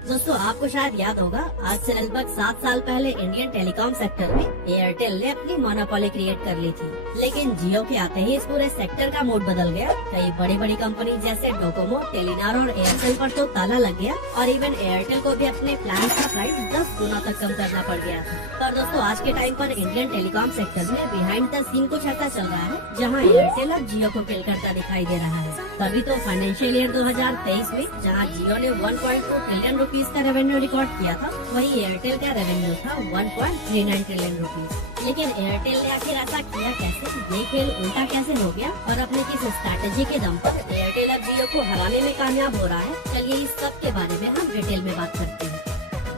दोस्तों आपको शायद याद होगा, आज से लगभग 7 साल पहले इंडियन टेलीकॉम सेक्टर में एयरटेल ने अपनी मोनोपोली क्रिएट कर ली थी। लेकिन जियो के आते ही इस पूरे सेक्टर का मूड बदल गया। कई बड़ी बड़ी कंपनी जैसे डोकोमो, टेलीनॉर और एयरटेल पर तो ताला लग गया और इवन एयरटेल को भी अपने प्लान का प्राइस 10 गुना तक कम करना पड़ गया था। पर दोस्तों आज के टाइम पर इंडियन टेलीकॉम सेक्टर में बिहाइंड द सीन कुछ ऐसा चल रहा है जहाँ एयरटेल और जियो को किल करता दिखाई दे रहा है। तभी तो फाइनेंशियल ईयर 2023 में जहाँ जियो ने 1.2 ट्रिलियन रुपीस का रेवेन्यू रिकॉर्ड किया था, वही एयरटेल का रेवेन्यू था 1.39 ट्रिलियन रुपीस। लेकिन एयरटेल ने आखिर ऐसा किया कैसे? ये खेल उल्टा कैसे हो गया और अपने किस स्ट्रैटेजी के दम पर एयरटेल अब जियो को हराने में कामयाब हो रहा है? चलिए इस सब के बारे में हम डिटेल में बात करते हैं।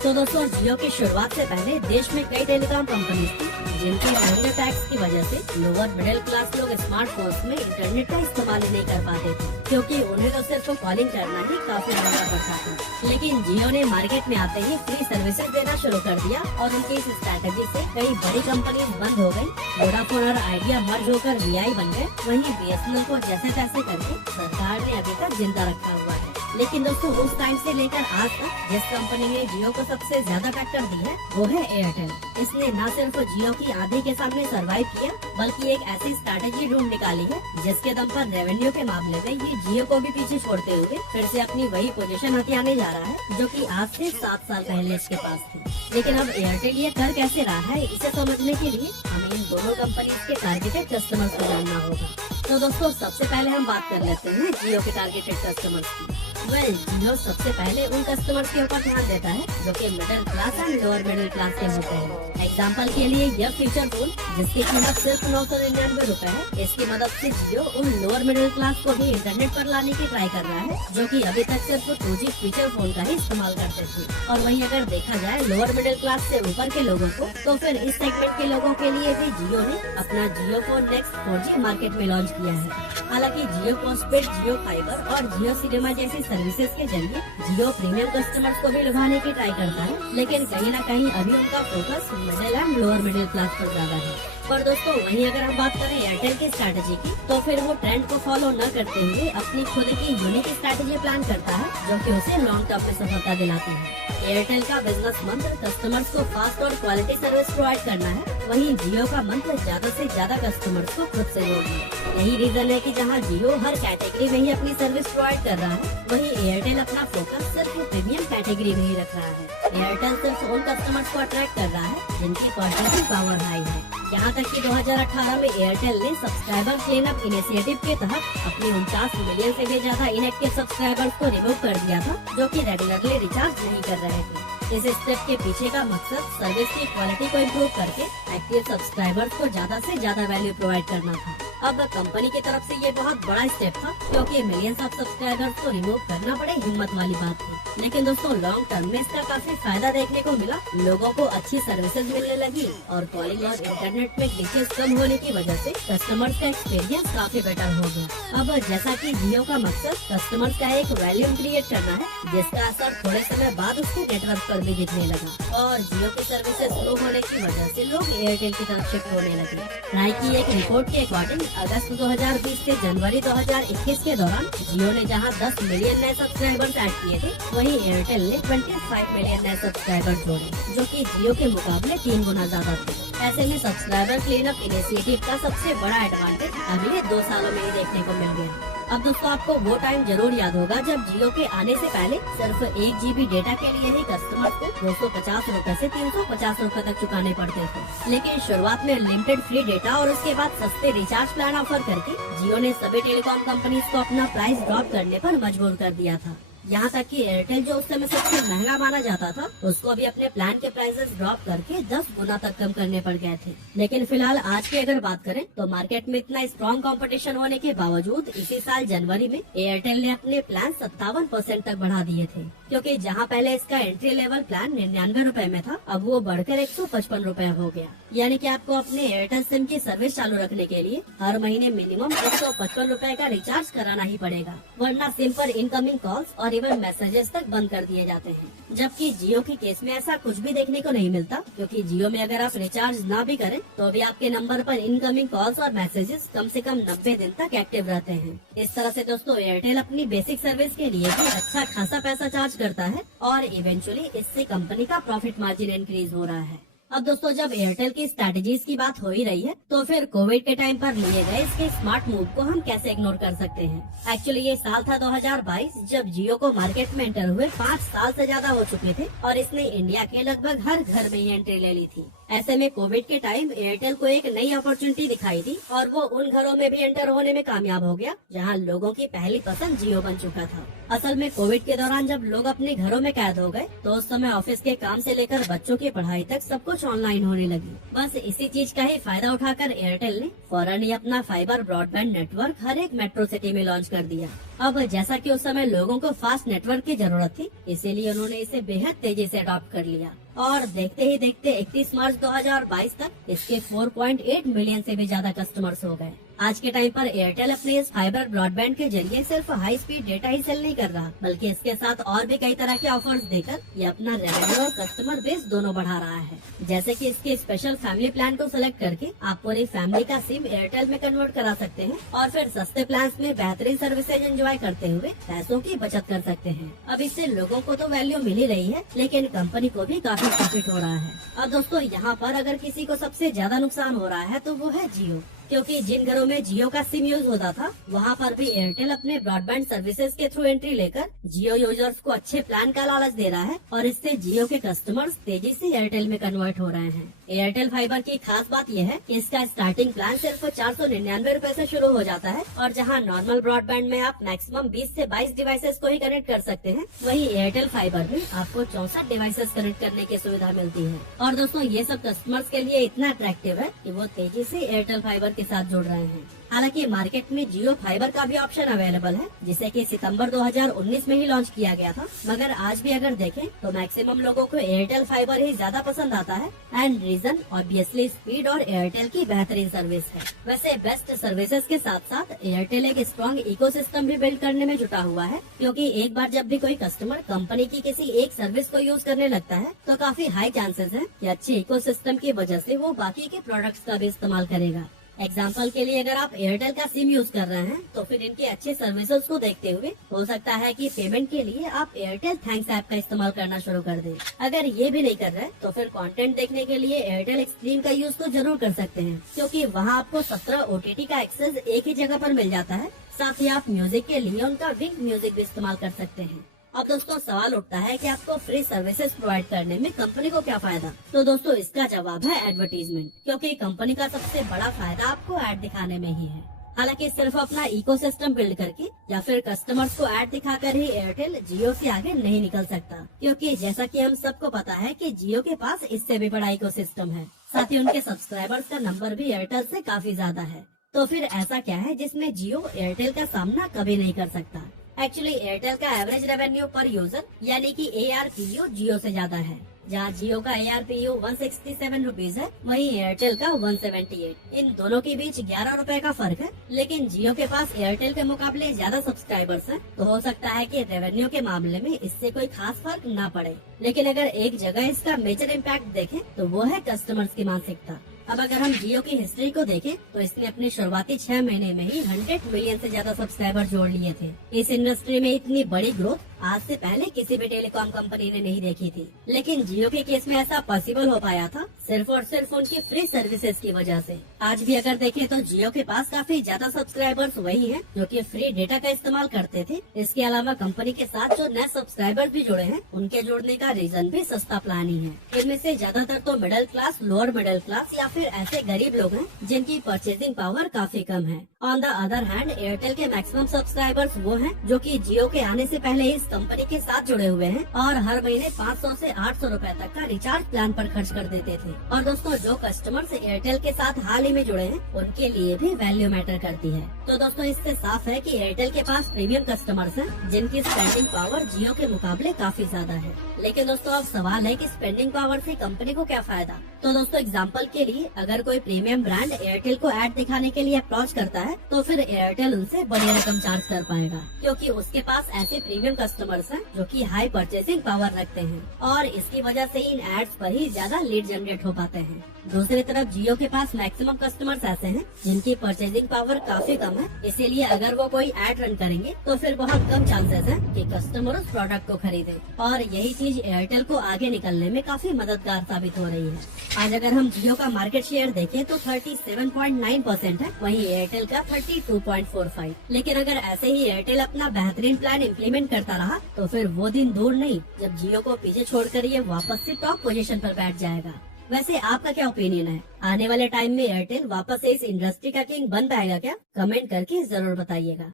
तो दोस्तों जियो की शुरुआत से पहले देश में कई टेलीकॉम कंपनीज थी जिनके महंगे टैक्स की वजह से लोअर मिडिल क्लास लोग स्मार्टफोन्स में इंटरनेट का इस्तेमाल नहीं कर पाते थे, क्योंकि उन्हें तो सिर्फ कॉलिंग करना ही काफी महंगा पड़ता था। लेकिन जियो ने मार्केट में आते ही फ्री सर्विसेज देना शुरू कर दिया और उनकी इस स्ट्रैटेजी से कई बड़ी कंपनी बंद हो गयी। वोडाफोन और आइडिया मर्ज होकर VI बन गए। वहीं BSNL को जैसे तैसे करके सरकार ने अभी तक जिंदा रखा हुआ है। लेकिन दोस्तों उस टाइम से लेकर आज तक जिस कंपनी ने जियो को सबसे ज्यादा टक्कर दी है वो है एयरटेल। इसने न सिर्फ जियो की आंधी के सामने सरवाइव किया, बल्कि एक ऐसी स्ट्रैटेजी ढूंढ निकाली है जिसके दम पर रेवेन्यू के मामले में ये जियो को भी पीछे छोड़ते हुए फिर से अपनी वही पोजीशन हथियाने जा रहा है जो कि आज से 7 साल पहले इसके पास थी। लेकिन अब एयरटेल ये कर कैसे रहा है, इसे समझने के लिए हमें इन दोनों कंपनी के टारगेटेड कस्टमर्स को जानना होगा। तो दोस्तों सबसे पहले हम बात कर लेते हैं जियो के टारगेटेड कस्टमर्स की। जियो सबसे पहले उन कस्टमर्स के ऊपर ध्यान देता है जो कि middle class and lower middle class के होते हैं। एग्जाम्पल के लिए यह फीचर फोन जिसकी कीमत सिर्फ 999 रूपए है, इसकी मदद से जियो उन लोअर मिडिल क्लास को भी इंटरनेट पर लाने की ट्राई कर रहा है जो कि अभी तक सिर्फ 2G फीचर फोन का ही इस्तेमाल करते थे। और वहीं अगर देखा जाए लोअर मिडिल क्लास से ऊपर के लोगों को, तो फिर इस सेगमेंट के लोगों के लिए भी जियो ने अपना जियो फोन नेक्स्ट 4G मार्केट में लॉन्च किया है। हालांकि जियो पोस्टपेड, जियो फाइबर और जियो सिनेमा जैसी सर्विसेज के जरिए जियो प्रीमियम कस्टमर्स को भी लुभाने की ट्राई करता है, लेकिन कहीं न कहीं अभी उनका focus middle and lower middle class पर ज्यादा है। पर दोस्तों वहीं अगर हम बात करें एयरटेल की स्ट्रैटेजी की, तो फिर वो ट्रेंड को फॉलो न करते हुए अपनी खुद की यूनिक स्ट्रैटेजी प्लान करता है जो कि उसे लॉन्ग टर्म में सफलता दिलाती है। एयरटेल का बिजनेस मंत्र कस्टमर्स को फास्ट और क्वालिटी सर्विस प्रोवाइड करना है, वहीं जियो का मंत्र ज्यादा से ज्यादा कस्टमर्स को खुद से जोड़ना। यही रीजन है कि जहां जियो हर कैटेगरी में ही अपनी सर्विस प्रोवाइड कर रहा है, वहीं एयरटेल अपना फोकस सिर्फ प्रीमियम कैटेगरी में ही रख रहा है। एयरटेल सिर्फ उन कस्टमर्स को अट्रैक्ट कर रहा है जिनकी परचेजिंग पावर हाई है। यहाँ तक कि 2018 में एयरटेल ने सब्सक्राइबर क्लीन अप इनिशिएटिव के तहत अपने 49 मिलियन से भी ज्यादा इनएक्टिव सब्सक्राइबर्स को रिमूव कर दिया था जो कि रेगुलरली रिचार्ज नहीं कर रहे थे। इस स्टेप के पीछे का मकसद सर्विस की क्वालिटी को इम्प्रूव करके एक्टिव सब्सक्राइबर्स को ज्यादा से ज्यादा वैल्यू प्रोवाइड करना था। अब कंपनी की तरफ से ये बहुत बड़ा स्टेप था, क्योंकि मिलियंस ऑफ सब्सक्राइबर्स को रिमूव करना बड़े हिम्मत वाली बात थी। लेकिन दोस्तों लॉन्ग टर्म में इसका काफी फायदा देखने को मिला। लोगों को अच्छी सर्विसेज मिलने लगी और कॉलिंग और इंटरनेट में ग्लिचेस कम होने की वजह से कस्टमर्स का एक्सपीरियंस काफी बेटर हो गया। अब जैसा कि जियो का मकसद कस्टमर्स का एक वैल्यूम क्रिएट करना है, जिसका असर थोड़े समय बाद उसके नेटवर्क पर भी दिखने लगा और जियो की सर्विसेज स्लो होने की वजह से लोग एयरटेल की तरफ शिफ्ट होने लगे। ट्राई की एक रिपोर्ट के अकॉर्डिंग अगस्त 2020 से जनवरी 2021 के दौरान जियो ने जहां 10 मिलियन नए सब्सक्राइबर्स ऐड किए थे, वहीं एयरटेल ने 25 मिलियन नए सब्सक्राइबर्स जोड़े, जो कि जियो के मुकाबले 3 गुना ज्यादा थे। ऐसे में सब्सक्राइबर क्लीन अप इनिशिएटिव का सबसे बड़ा एडवांटेज अगले 2 सालों में ही देखने को मिल गया। अब दोस्तों आपको वो टाइम जरूर याद होगा जब जियो के आने से पहले सिर्फ 1 GB डेटा के लिए ही कस्टमर्स को 250 रूपए से 350 रूपए तक चुकाने पड़ते थे। लेकिन शुरुआत में लिमिटेड फ्री डेटा और उसके बाद सस्ते रिचार्ज प्लान ऑफर करके जियो ने सभी टेलीकॉम कंपनीज को अपना प्राइस ड्रॉप करने पर मजबूर कर दिया था। यहाँ तक कि एयरटेल जो उस समय सबसे महंगा माना जाता था, उसको भी अपने प्लान के प्राइसेस ड्रॉप करके 10 गुना तक कम करने पड़ गए थे। लेकिन फिलहाल आज की अगर बात करें तो मार्केट में इतना स्ट्रॉन्ग कंपटीशन होने के बावजूद इसी साल जनवरी में एयरटेल ने अपने प्लान 57% तक बढ़ा दिए थे, क्योंकि जहाँ पहले इसका एंट्री लेवल प्लान 99 रूपए में था, अब वो बढ़कर 155 रूपए हो गया। यानी कि आपको अपने एयरटेल सिम की सर्विस चालू रखने के लिए हर महीने मिनिमम 155 रूपए का रिचार्ज कराना ही पड़ेगा, वरना सिम पर इनकमिंग कॉल्स और और इवन मैसेजेस तक बंद कर दिए जाते हैं। जबकि जियो के केस में ऐसा कुछ भी देखने को नहीं मिलता, क्योंकि जियो में अगर आप रिचार्ज ना भी करें तो भी आपके नंबर पर इनकमिंग कॉल्स और मैसेजेस कम से कम 90 दिन तक एक्टिव रहते हैं। इस तरह से दोस्तों एयरटेल अपनी बेसिक सर्विस के लिए भी अच्छा खासा पैसा चार्ज करता है और इवेंचुअली इससे कंपनी का प्रॉफिट मार्जिन इंक्रीज हो रहा है। अब दोस्तों जब एयरटेल की स्ट्रैटेजीज की बात हो ही रही है तो फिर कोविड के टाइम पर लिए गए इसके स्मार्ट मूव को हम कैसे इग्नोर कर सकते हैं। एक्चुअली ये साल था 2022 जब जियो को मार्केट में एंटर हुए 5 साल से ज्यादा हो चुके थे और इसने इंडिया के लगभग हर घर में ही एंट्री ले ली थी। ऐसे में कोविड के टाइम एयरटेल को एक नई अपॉर्चुनिटी दिखाई दी और वो उन घरों में भी एंटर होने में कामयाब हो गया जहां लोगों की पहली पसंद जियो बन चुका था। असल में कोविड के दौरान जब लोग अपने घरों में कैद हो गए तो उस समय ऑफिस के काम से लेकर बच्चों की पढ़ाई तक सब कुछ ऑनलाइन होने लगी। बस इसी चीज का ही फायदा उठाकर एयरटेल ने फौरन ही अपना फाइबर ब्रॉडबैंड नेटवर्क हर एक मेट्रो सिटी में लॉन्च कर दिया। अब जैसा कि उस समय लोगों को फास्ट नेटवर्क की जरूरत थी, इसीलिए उन्होंने इसे बेहद तेजी से अडॉप्ट कर लिया और देखते ही देखते 31 मार्च 2022 तक इसके 4.8 मिलियन से भी ज्यादा कस्टमर्स हो गए। आज के टाइम पर एयरटेल अपने इस फाइबर ब्रॉडबैंड के जरिए सिर्फ हाई स्पीड डेटा ही सेल नहीं कर रहा, बल्कि इसके साथ और भी कई तरह के ऑफर्स देकर ये अपना रेवेन्यू और कस्टमर बेस दोनों बढ़ा रहा है। जैसे कि इसके स्पेशल फैमिली प्लान को सिलेक्ट करके आप पूरी फैमिली का सिम एयरटेल में कन्वर्ट करा सकते हैं और फिर सस्ते प्लान में बेहतरीन सर्विसेज एंजॉय करते हुए पैसों की बचत कर सकते हैं। अब इससे लोगों को तो वैल्यू मिल ही रही है, लेकिन कंपनी को भी काफी प्रॉफिट हो रहा है। अब दोस्तों यहाँ पर अगर किसी को सबसे ज्यादा नुकसान हो रहा है तो वो है जियो, क्योंकि जिन घरों में जियो का सिम यूज होता था वहाँ पर भी एयरटेल अपने ब्रॉडबैंड सर्विसेज के थ्रू एंट्री लेकर जियो यूजर्स को अच्छे प्लान का लालच दे रहा है और इससे जियो के कस्टमर्स तेजी से एयरटेल में कन्वर्ट हो रहे हैं। एयरटेल फाइबर की खास बात यह है कि इसका स्टार्टिंग प्लान सिर्फ 499 रूपए से शुरू हो जाता है और जहां नॉर्मल ब्रॉडबैंड में आप मैक्सिमम 20 से 22 डिवाइसेस को ही कनेक्ट कर सकते हैं, वहीं एयरटेल फाइबर में आपको 64 डिवाइसेस कनेक्ट करने की सुविधा मिलती है। और दोस्तों ये सब कस्टमर्स के लिए इतना अट्रैक्टिव है कि वो तेजी से एयरटेल फाइबर के साथ जुड़ रहे हैं। हालांकि मार्केट में जियो फाइबर का भी ऑप्शन अवेलेबल है, जिसे कि सितंबर 2019 में ही लॉन्च किया गया था, मगर आज भी अगर देखें तो मैक्सिमम लोगों को एयरटेल फाइबर ही ज्यादा पसंद आता है। एंड रीजन ऑब्वियसली स्पीड और एयरटेल की बेहतरीन सर्विस है। वैसे बेस्ट सर्विसेज के साथ साथ एयरटेल एक स्ट्रॉन्ग इकोसिस्टम भी बिल्ड करने में जुटा हुआ है, क्योंकि एक बार जब भी कोई कस्टमर कंपनी की किसी एक सर्विस को यूज करने लगता है तो काफी हाई चांसेस है कि अच्छे इकोसिस्टम की वजह से वो बाकी के प्रोडक्ट्स का भी इस्तेमाल करेगा। एग्जाम्पल के लिए अगर आप एयरटेल का सिम यूज कर रहे हैं तो फिर इनके अच्छे सर्विसेज को देखते हुए हो सकता है कि पेमेंट के लिए आप एयरटेल थैंक्स ऐप का इस्तेमाल करना शुरू कर दें। अगर ये भी नहीं कर रहे तो फिर कंटेंट देखने के लिए एयरटेल एक्सट्रीम का यूज तो जरूर कर सकते हैं, क्योंकि वहाँ आपको 17 OTT का एक्सेस एक ही जगह पर मिल जाता है। साथ ही आप म्यूजिक के लिए उनका विंग म्यूजिक भी इस्तेमाल कर सकते हैं। अब दोस्तों सवाल उठता है कि आपको फ्री सर्विसेज प्रोवाइड करने में कंपनी को क्या फायदा। तो दोस्तों इसका जवाब है एडवर्टीजमेंट, क्योंकि कंपनी का सबसे बड़ा फायदा आपको ऐड दिखाने में ही है। हालांकि सिर्फ अपना इकोसिस्टम बिल्ड करके या फिर कस्टमर्स को ऐड दिखाकर ही एयरटेल जियो से आगे नहीं निकल सकता, क्योंकि जैसा कि हम सबको पता है कि जियो के पास इससे भी बड़ा इकोसिस्टम है। साथ ही उनके सब्सक्राइबर्स का नंबर भी एयरटेल से काफी ज्यादा है। तो फिर ऐसा क्या है जिसमें जियो एयरटेल का सामना कभी नहीं कर सकता। एक्चुअली एयरटेल का एवरेज रेवेन्यू पर यूजर यानी कि ARPU जियो से ज्यादा है। जहाँ जियो का ARPU 167 रुपीज है, वहीं एयरटेल का 178। इन दोनों के बीच 11 रुपए का फर्क है, लेकिन जियो के पास एयरटेल के मुकाबले ज्यादा सब्सक्राइबर्स हैं, तो हो सकता है कि रेवेन्यू के मामले में इससे कोई खास फर्क ना पड़े। लेकिन अगर एक जगह इसका मेजर इम्पैक्ट देखें तो वो है कस्टमर्स की मानसिकता। अब अगर हम जियो की हिस्ट्री को देखें तो इसने अपने शुरुआती 6 महीने में ही 100 मिलियन से ज्यादा सब्सक्राइबर जोड़ लिए थे। इस इंडस्ट्री में इतनी बड़ी ग्रोथ आज से पहले किसी भी टेलीकॉम कंपनी ने नहीं देखी थी। लेकिन जियो के केस में ऐसा पॉसिबल हो पाया था सिर्फ और सिर्फ उनकी फ्री सर्विसेज की वजह से। आज भी अगर देखें तो जियो के पास काफी ज्यादा सब्सक्राइबर्स वही हैं जो कि फ्री डेटा का इस्तेमाल करते थे। इसके अलावा कंपनी के साथ जो नए सब्सक्राइबर्स भी जुड़े हैं, उनके जुड़ने का रीजन भी सस्ता प्लान ही है। इनमें से ज्यादातर तो middle class, lower middle class या फिर ऐसे गरीब लोग हैं जिनकी परचेजिंग पावर काफी कम है। On the other hand Airtel के मैक्सिमम सब्सक्राइबर्स वो हैं जो कि जियो के आने से पहले इस कंपनी के साथ जुड़े हुए हैं और हर महीने 500 से 800 रुपए तक का रिचार्ज प्लान पर खर्च कर देते थे। और दोस्तों जो कस्टमर्स एयरटेल के साथ हाल ही में जुड़े हैं, उनके लिए भी वैल्यू मैटर करती है। तो दोस्तों इससे साफ है कि एयरटेल के पास प्रीमियम कस्टमर्स हैं जिनकी स्पेंडिंग पावर जियो के मुकाबले काफी ज्यादा है। लेकिन दोस्तों अब सवाल है कि स्पेंडिंग पावर से कंपनी को क्या फायदा। तो दोस्तों एग्जांपल के लिए अगर कोई प्रीमियम ब्रांड एयरटेल को ऐड दिखाने के लिए अप्रोच करता है तो फिर एयरटेल उनसे बड़ी रकम चार्ज कर पाएगा, क्योंकि उसके पास ऐसे प्रीमियम कस्टमर कस्टमर्स हैं जो कि हाई परचेसिंग पावर रखते हैं और इसकी वजह से इन एड्स पर ही ज्यादा लीड जनरेट हो पाते हैं। दूसरी तरफ जियो के पास मैक्सिमम कस्टमर्स ऐसे हैं जिनकी परचेजिंग पावर काफी कम है, इसीलिए अगर वो कोई एड रन करेंगे तो फिर बहुत कम चांसेस है कि कस्टमर उस प्रोडक्ट को खरीदे और यही चीज एयरटेल को आगे निकलने में काफी मददगार साबित हो रही है। आज अगर हम जियो का मार्केट शेयर देखें तो 37.9% है, वहीं एयरटेल का 32.45। लेकिन अगर ऐसे ही एयरटेल अपना बेहतरीन प्लान इम्प्लीमेंट करता रहा तो फिर वो दिन दूर नहीं जब जियो को पीछे छोड़कर ये वापस से टॉप पोजीशन पर बैठ जाएगा। वैसे आपका क्या ओपिनियन है? आने वाले टाइम में एयरटेल वापस से इस इंडस्ट्री का किंग बन पाएगा क्या? कमेंट करके जरूर बताइएगा।